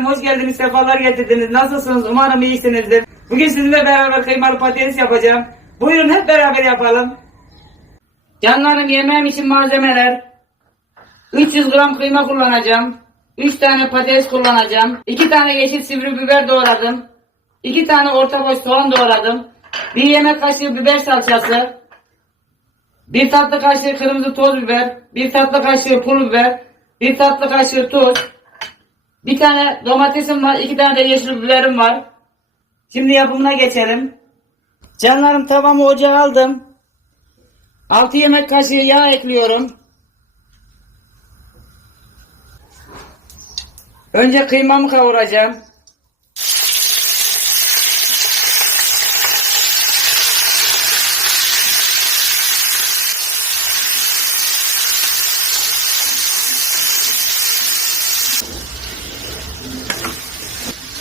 canlarım hoş geldiniz, sefalar getirdiniz. Nasılsınız? Umarım iyisinizdir. Bugün sizinle beraber kıymalı patates yapacağım. Buyurun hep beraber yapalım. Canlarım yemeğim için malzemeler. 300 gram kıyma kullanacağım. 3 tane patates kullanacağım. 2 tane yeşil sivri biber doğradım. 2 tane orta boy soğan doğradım. 1 yemek kaşığı biber salçası. 1 tatlı kaşığı kırmızı toz biber. 1 tatlı kaşığı pul biber. 1 tatlı kaşığı tuz. Bir tane domatesim var. 2 tane de yeşil biberim var. Şimdi yapımına geçelim. Canlarım tavamı ocağa aldım. 6 yemek kaşığı yağ ekliyorum. Önce kıymamı kavuracağım.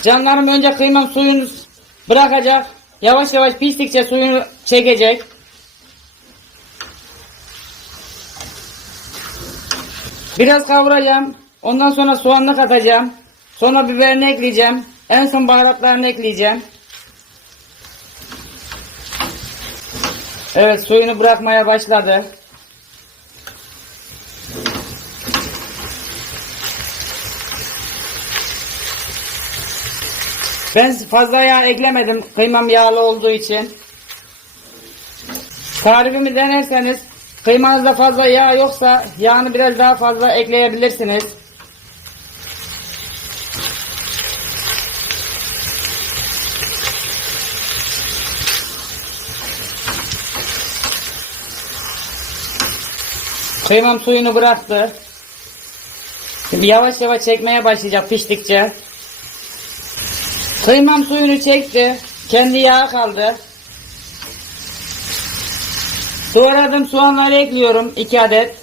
Canlarım önce kıymam suyunu bırakacak. Yavaş yavaş piştikçe suyunu çekecek. Biraz kavuracağım. Ondan sonra soğanını katacağım. Sonra biberini ekleyeceğim. En son baharatlarını ekleyeceğim. Evet suyunu bırakmaya başladı. Ben fazla yağ eklemedim kıymam yağlı olduğu için. Tarifimi denerseniz kıymanızda fazla yağ yoksa yağını biraz daha fazla ekleyebilirsiniz. Kıymam suyunu bıraktı. Şimdi yavaş yavaş çekmeye başlayacak piştikçe. Kıymam suyunu çekti. Kendi yağı kaldı. Doğradım soğanları ekliyorum. 2 adet.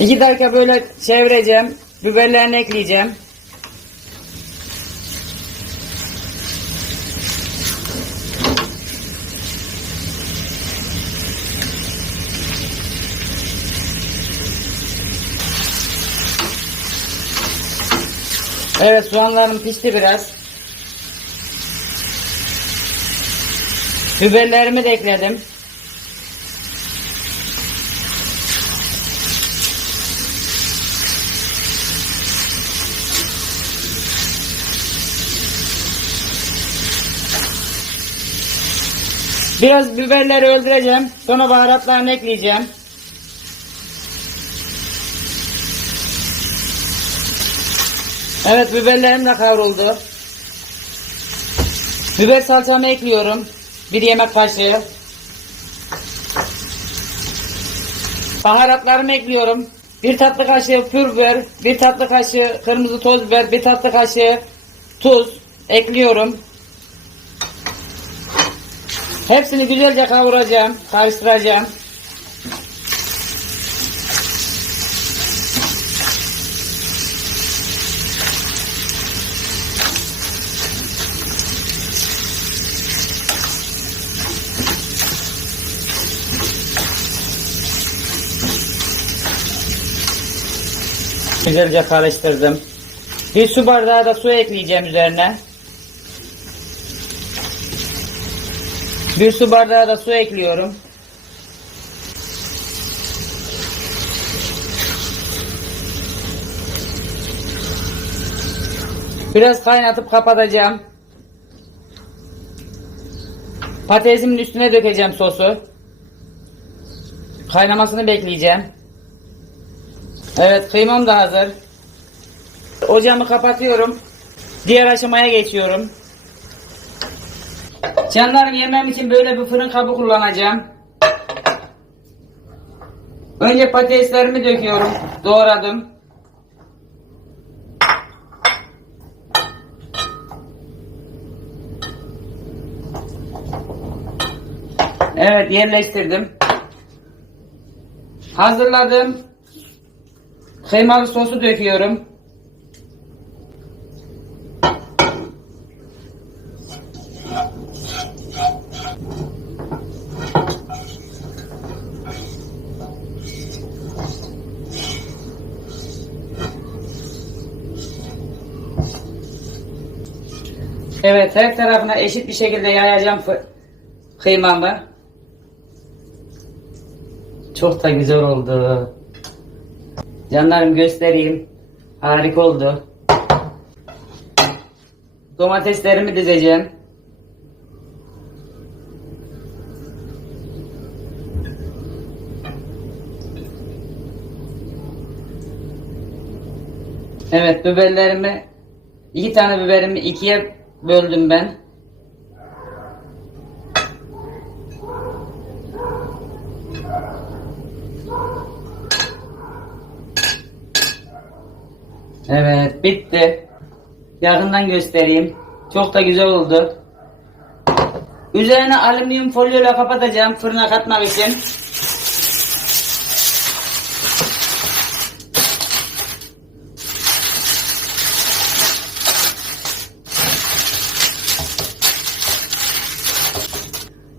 İki dakika böyle çevireceğim. Biberlerini ekleyeceğim. Evet soğanlarım pişti biraz. Biberlerimi de ekledim. Biraz biberleri öldüreceğim. Sonra baharatlarını ekleyeceğim. Evet biberlerim de kavruldu. Biber salçamı ekliyorum. Bir yemek kaşığı. Baharatlarımı ekliyorum. Bir tatlı kaşığı pür biber, bir tatlı kaşığı kırmızı toz biber, bir tatlı kaşığı tuz ekliyorum. Hepsini güzelce kavuracağım, karıştıracağım. Güzelce karıştırdım. Bir su bardağı da su ekleyeceğim üzerine. Bir su bardağı da su ekliyorum. Biraz kaynatıp kapatacağım. Patatesimin üstüne dökeceğim sosu. Kaynamasını bekleyeceğim. Evet kıymam da hazır. Ocağımı kapatıyorum. Diğer aşamaya geçiyorum. Canlarım yemem için böyle bir fırın kabı kullanacağım. Önce patateslerimi döküyorum. Doğradım. Evet yerleştirdim. Hazırladım. Kıymalı sosu döküyorum. Evet her tarafına eşit bir şekilde yayacağım kıymamı. Çok da güzel oldu. Canlarım göstereyim. Harika oldu. Domateslerimi dizeceğim. Evet biberlerimi iki tane biberimi ikiye böldüm ben. Evet bitti. Yakından göstereyim. Çok da güzel oldu. Üzerine alüminyum folyoyla kapatacağım fırına katmak için.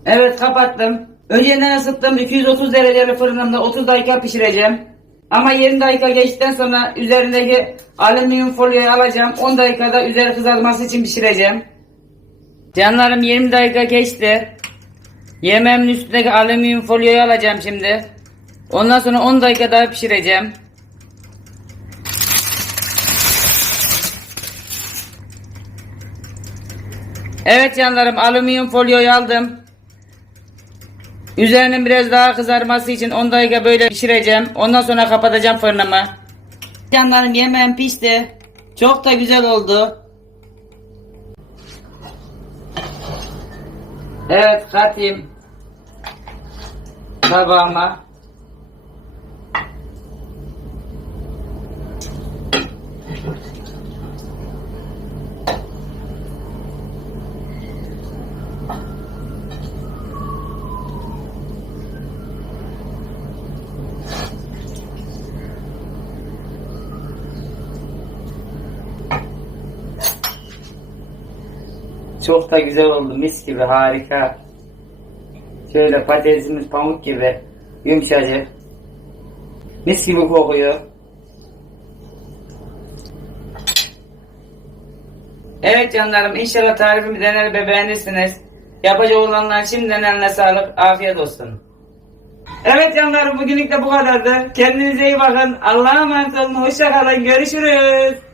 Evet kapattım. Önceden ısıttım 230 dereceli fırınımda 30 dakika pişireceğim. Ama 20 dakika geçtikten sonra üzerindeki alüminyum folyoyu alacağım. 10 dakikada üzeri kızarması için pişireceğim. Canlarım 20 dakika geçti. Yemeğimin üstündeki alüminyum folyoyu alacağım şimdi. Ondan sonra 10 dakika daha pişireceğim. Evet canlarım alüminyum folyoyu aldım. Üzerinin biraz daha kızarması için 10 dakika böyle pişireceğim. Ondan sonra kapatacağım fırınımı. Canlarım yemeğim pişti. Çok da güzel oldu. Evet katayım. Tabağıma. Çok da güzel oldu. Mis gibi harika. Şöyle patatesimiz pamuk gibi. Yumuşacık. Mis gibi kokuyor. Evet canlarım inşallah tarifimi dener ve beğenirsiniz. Yapacak olanlar şimdiden eline sağlık. Afiyet olsun. Evet canlarım bugünlük de bu kadardı. Kendinize iyi bakın. Allah'a emanet olun. Hoşça kalın. Görüşürüz.